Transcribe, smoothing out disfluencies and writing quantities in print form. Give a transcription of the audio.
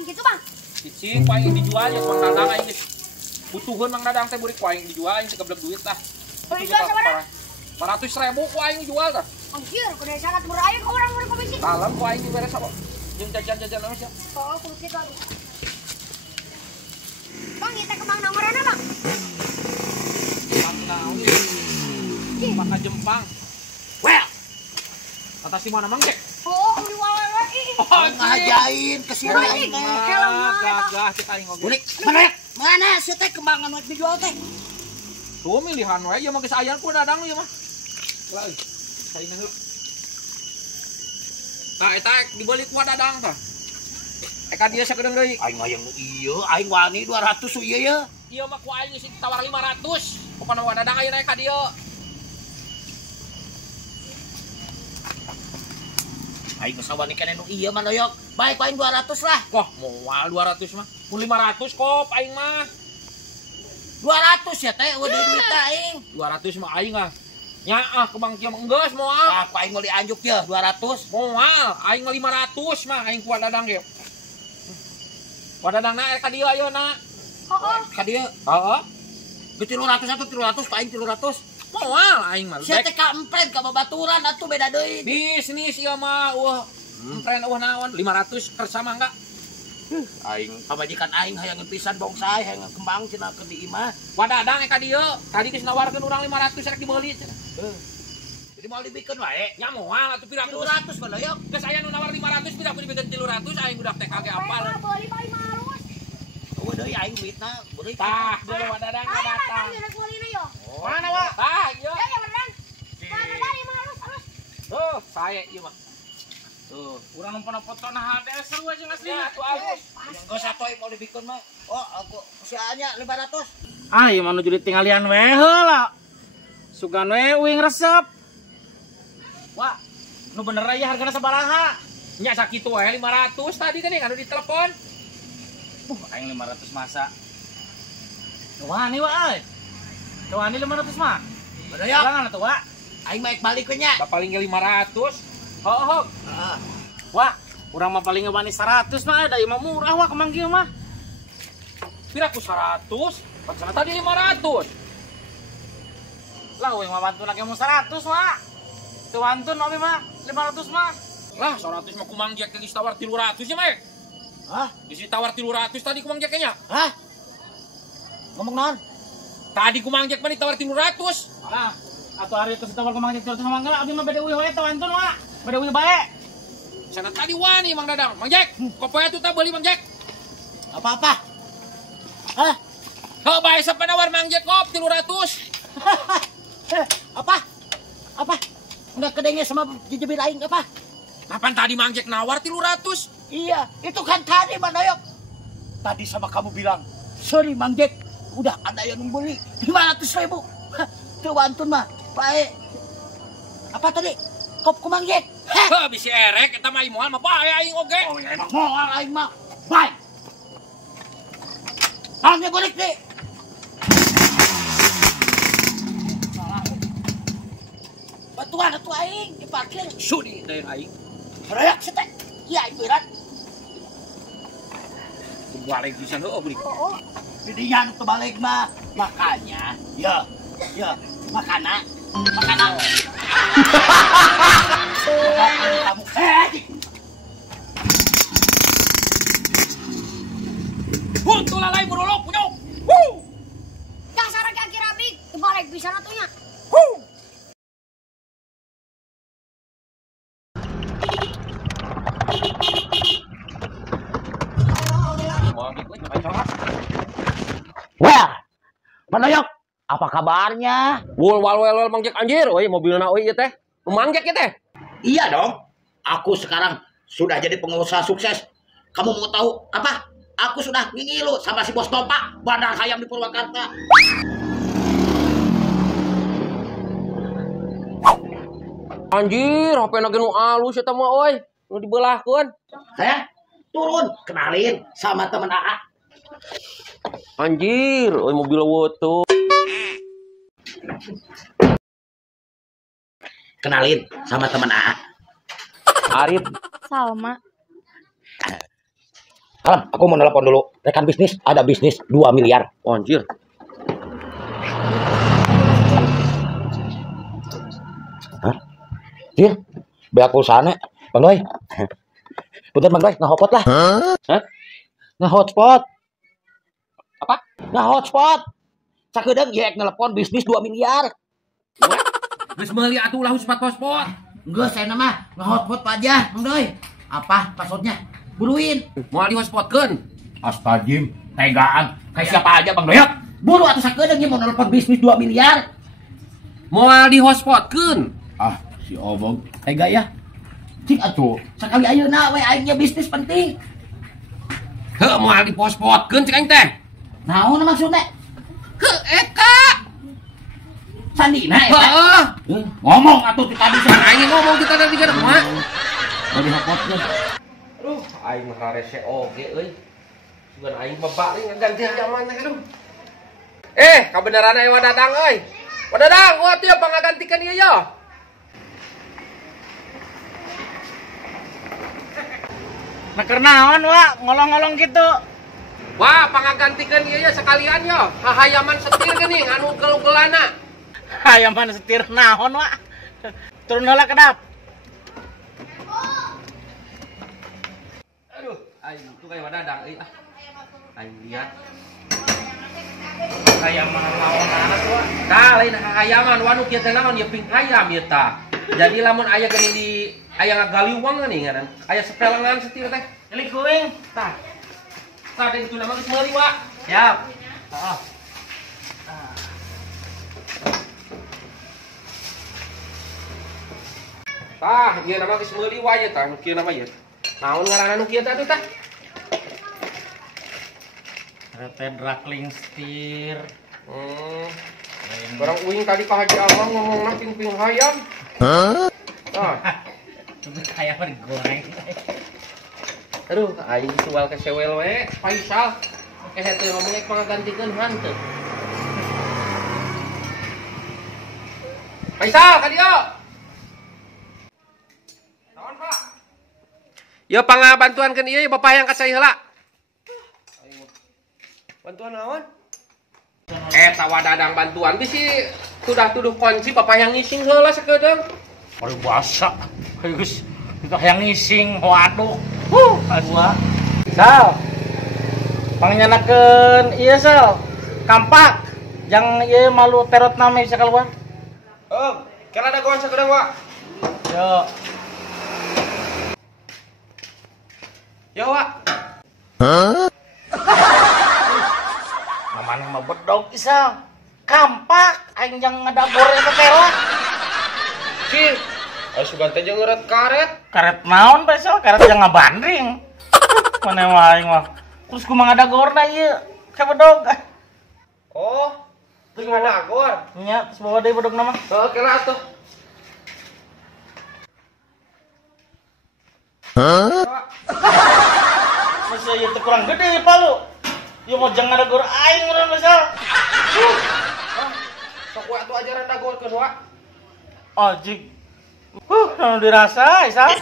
kuaing gitu bang? Cicing kuaing dijual ya Mang Dadang aing butuhun Mang Dadang teh beurik kuaing dijual aing teh keblek duit tah. Beli jual seberapa? 500.000 kuaing dijual tah. Anjir, kudu sangat murah aja ke orang komisi. Kalem kuaing diberes apa? Jeung jajan-jajan nama sia. Oh, kudu gitu. Bang, kita ke Mang Nangorana bang? Mang naon? Maka Jempang. Well. Kata si mana Mang Jack? Oh, di wawewe. Oh, ngajain ke sini teh. Gagah kita aing oge. Bulik, mana sih teh kembangan buat dijual teh? Tuh milihan wae ieu mah geus aya ku Dadang ieu mah. Lah, saina heup. Tah eta dibeli ku Dadang tah. Eka dia sakedeung deui. Aing hayang ieu, aing wani 200 ieu ya. Ieu mah ku aing geus ditawar 500. Pokona wa Dadang ayeuna eka dieu. Aing geus wani keneh nu ieu mah Doyok. Baik paling 200 lah. Wah, moal 200 mah. Ku 500 kop aing mah. 200 ya teh, udah duit aing. 200 mah aing ah. Nyaah ke Mang Kiam enggeus moal. Ah, aing mau dianjuk ya 200. Moal, aing mah 500 mah aing ku Dadang ge. Dadang na ka dieu ayeuna. Oh. Ka dieu. Heeh. Ge 300 atuh 300 paling 300. Moal aing mah. Sia teh ka empren ka babaturan atuh beda deui. Bisnis ieu mah empren naon 500 kersa mah enggak. Aing pamajikan aing hayang pisan bongsai hayang kembang cenah ke di imah. Dadang ka dieu. Tadi geus nawarkeun urang 500 rek dibeuli cenah. Jadi mau dibikeun wae. Nya moal atuh pira 200 mah Doyok. geus aya nu nawar 500 pira aku dibikeun 300 aing budak teh kage apal. Beli paling halus. Eueuh deui aing duitna beureut. Tah, deui Dadang datang. Mana Wa? Tah, ieu. Ya beneran. Mana dari halus halus. Tuh, saya ieu mah. Tuh, Urang nu pernah foto nah ada seru aja ngasih atuh alus. yang geus atoy mau dibikeun mah. Oh, aku usianya 500. Ah, ieu mah nu jadi tinggalian we heula. Sugan we uing resep. Wah, nu bener aya hargana sabaraha? Nya sakitu wae 500 tadi teh anu di telepon. Aing 500 masa. Wani wa euy. Wani 500 mah. Doyok, Ulangan atuh wa. aing maek balik we nya. Da paling ge 500. Ho. Heeh. Wah, urang mah paling wani 100 mah da ieu mah murah wa kemang kieu mah. Pira ku 100? Pancana tadi 500. Lah uing mah bantuna ke 100 wa. Teu wantun abi mah 500 mah. Lah 100 mah ku Mang Jack geus tawar 300 ya mah. Hah? Geus tawar 300 tadi ku Mang Jack nya. Hah? Ngomong naon? Tadi ku Mang Jack mah ditawar 300. Nah, atuh ari teu ditawar kemang kieu terus mangga abi mah beda uih we teu wantun wa. Beda uih bae. Sana tadi wani Mang Dadang. Mang Jack, kopoe atuh tah beuli Mang Jack. Apa-apa? Hah? Heuh bae sampe nawar Mang Jack kop 300. Apa? Apa? Enggak kedenge sama jejebil aing apa? Kapan tadi Mang Jack nawar 300? Iya, itu kan tadi Mang Doyok. Tadi sama kamu bilang, sorry Mang Jack, udah ada yang beli 500.000. Tuh wantun mah, baik. Apa tadi? Kop ku Mang Jack. Heuh bisi erek eta mah moal mah bae aing oge. Oh ya emang moal aing mah. Baik. Hanya balik deh. Batuan atuh aing diparkir. Sudi teh aing. Raya setek. Iya aing berat. Balik pisan heuh beurik. Oh. Jadi yang kebalik mah makanya ya makana kamu Buntu lalai buruluk punyuk. Dasar kaki rabik, balik bisa atunya. Wah, Pak Doyok, apa kabarnya? Wal Mang Jack anjir, euy mobilna euy ieu teh. Mang Jack ieu teh. Iya dong, aku sekarang sudah jadi pengusaha sukses. Kamu mau tahu apa? Aku sudah ngilu sama si Bos Topa, Bandar Hayam di Purwakarta. Anjir, HP na nu alus eta mah euy. Nu dibelahkeun. Turun, kenalin sama temen AA. Anjir, euy mobil woto. Kenalin sama temen AA. Arif. Salma. Kalem, aku mau nelpon dulu. Rekan bisnis, ada bisnis 2 miliar. Oh, anjir. Hah? Jir, biar pulsanya. Bang Doi. Punten Bang Doi, nge-hotspot lah. Hah? Nge-hotspot. Apa? Nge-hotspot. Sakedeung jek nelpon bisnis 2 miliar. Geus meuli atuh ulah hotspot. Enggak, saya nama nge-hotspot aja, Bang Doi. Apa passwordnya? Buruin. Moal di hotspotkeun. Astagfirullah, tegaan. Kayak siapa aja Bang Doi? Buru atuh sakedeung mau nelpon bisnis 2 miliar. Moal di hotspotkeun. Ah, si Obong. Tega ya. Cik atuh, sekali ayeuna we aing bisnis penting. Heuh, moal di hotspotkeun cik aing teh. Naon maksudnya? Heuh, eta. Sandina eta. Heeh. Ngomong atuh ti tadi Kan aing ngomong kita tadi kan mah. Dari hotspotkeun. Aduh, aing mah rese oge euy. Sugan aing mah bari ngaganti zaman teh aduh. Kabeneran aya Wadadang euy. Wadadang, gua teu pangagantikan ieu yo. Nah kernaon wa ngolong-ngolong gitu. Wah, pangagantikan ieu ya sekalian yo. Hahayaman setir geuning anu ugel-ugelana. Hayam mana setir naon wa. Turun heula kedap. Aduh, aing tuh kayak Wadadang euy ah. Aing lihat. Hayam mana lawan tuh wa. Tah lain hahayaman wanu kieu teh naon ieu ping hayam ieu tah. Jadi lamun aya geuning di aya ngagaliwang geuning ngaran. Aya sepelengan setir teh. Eli kuing. Tah. Tah deui itu nama geus meuli wa. Siap. Heeh. Tah, ieu nama geus meuli wa ieu tah, kieu nama ieu. Naon ngaranna nu kieu teh atuh tah? Rete drakling setir. Barang uing tadi ka Haji Amang ngomongna ping-ping hayam. Hah? Hayam digoreng. Aduh, aing sual ke sewel we, Faisal. Teu ngomongnya pangagantikeun hanteu. Faisal, ka dieu. Naon, Pak? Yo pangabantuankeun ieu Bapak yang kacai heula. Bantuan naon? Eta Wadadang bantuan bisi sudah tuduh kunci Bapak yang ngising heula sakedeung. Ori basa. Geus kita yang ngising waduh. Asma. Sal. Pangyanakeun ieu Sal. Kampak. Jang ieu malu terot name bisa keluar. Kira ada goan sakedeung, Wak. Yo. Yo, Wak. Namanya mah bedog Isal. Kampak aing jang ngadagor eta terot. Cing. Aya sugan teh jeung ngeureut karet. Karet naon bae Sal? Karet jang ngabandring. Mana mah aing mah. Terus kumaha ngadagorna ieu? Ka bedog. Oh, teu ngadagor. Nya, terus bawa deui bedog nama. Heuh, kira atuh. Masa ieu teh kurang gede palu. Ieu mau jang ngadagor aing urang Sal. Sok we atuh ajaran dagorkeun, Wak. Ojig. Dirasa, Isal.